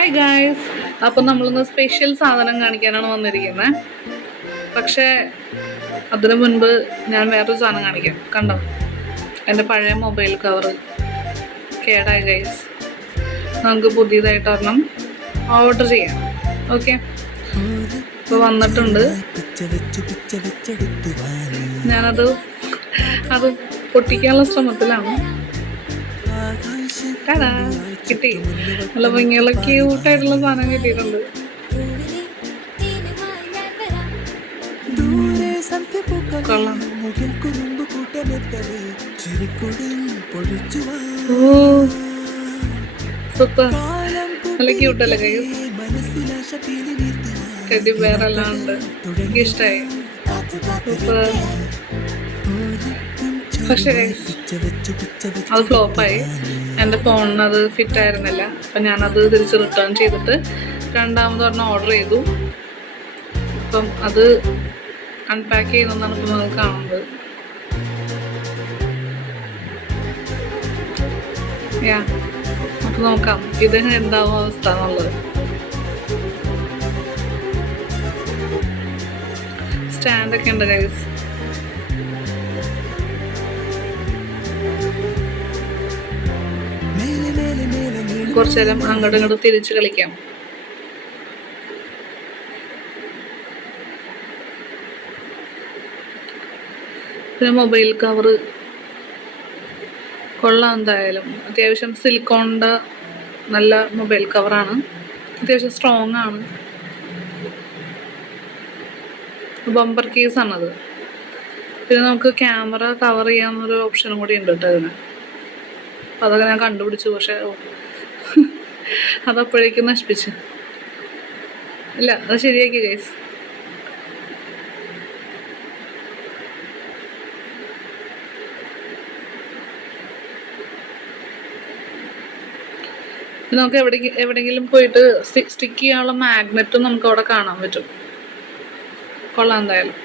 Hi guys, അപ്പം നമ്മളിന്ന് special സാധനം കാണിക്കാനാണ് വന്നിരിക്കുന്നത്. പക്ഷേ അതിനു മുൻപ് ഞാൻ വേറൊരു സാധനം കാണിക്കാം. കണ്ടോ, എൻ്റെ പഴയ മൊബൈൽ കവർ കേടായി ഗൈസ്. നമുക്ക് പുതിയതായിട്ട് ഒരെണ്ണം ഓർഡർ ചെയ്യാം. ഓക്കെ, ഇപ്പോൾ വന്നിട്ടുണ്ട്. ഞാനത് പൊട്ടിക്കാനുള്ള ശ്രമത്തിലാണ്. കിട്ടി, നല്ല ഭംഗിയുള്ള ക്യൂട്ടായിട്ടുള്ള സാധനം കിട്ടിയിട്ടുണ്ട്. കൊള്ളാം. സൂപ്പർ, നല്ല ക്യൂട്ടല്ലേ ഗൈസ്. ടെഡി ബെയർ എല്ലാം ഉണ്ട്, എനിക്ക് ഇഷ്ടമായി. സൂപ്പർ. പക്ഷേ അത് ഫ്ലോപ്പായി. എൻ്റെ ഫോണിന് അത് ഫിറ്റ് ആയിരുന്നില്ല. അപ്പം ഞാനത് തിരിച്ച് റിട്ടേൺ ചെയ്തിട്ട് രണ്ടാമതൊരെണ്ണം ഓർഡർ ചെയ്തു. അപ്പം അത് അൺപാക്ക് ചെയ്യുന്നതാണ് ഇപ്പം നമുക്ക് കാണുന്നത്. നമുക്ക് നോക്കാം ഇതിന് എന്താവും അവസ്ഥ എന്നുള്ളത്. സ്റ്റാൻഡൊക്കെ ഉണ്ട് ഗൈസ്. കുറച്ചു നേരം അങ്ങോട്ടും ഇങ്ങോട്ടും തിരിച്ച് കളിക്കാം. പിന്നെ മൊബൈൽ കവർ കൊള്ളാം. എന്തായാലും അത്യാവശ്യം സിലിക്കോണിൻ്റെ നല്ല മൊബൈൽ കവറാണ്. അത്യാവശ്യം സ്ട്രോങ് ആണ്. ബമ്പർ കേസാണത്. പിന്നെ നമുക്ക് ക്യാമറ കവർ ചെയ്യാവുന്നൊരു ഓപ്ഷനും കൂടി ഉണ്ട് കേട്ടോ അതിന്. അപ്പം അതൊക്കെ ഞാൻ കണ്ടുപിടിച്ചു. പക്ഷേ അതപ്പോഴേക്കും നശിപ്പിച്ചു. ഇല്ല, അത് ശരിയാക്കി ഗൈസ്. നമുക്ക് എവിടെയെങ്കിലും പോയിട്ട് സ്റ്റിക്ക് ചെയ്യാനുള്ള മാഗ്നറ്റും നമുക്ക് അവിടെ കാണാൻ പറ്റും. കൊള്ളാം എന്തായാലും.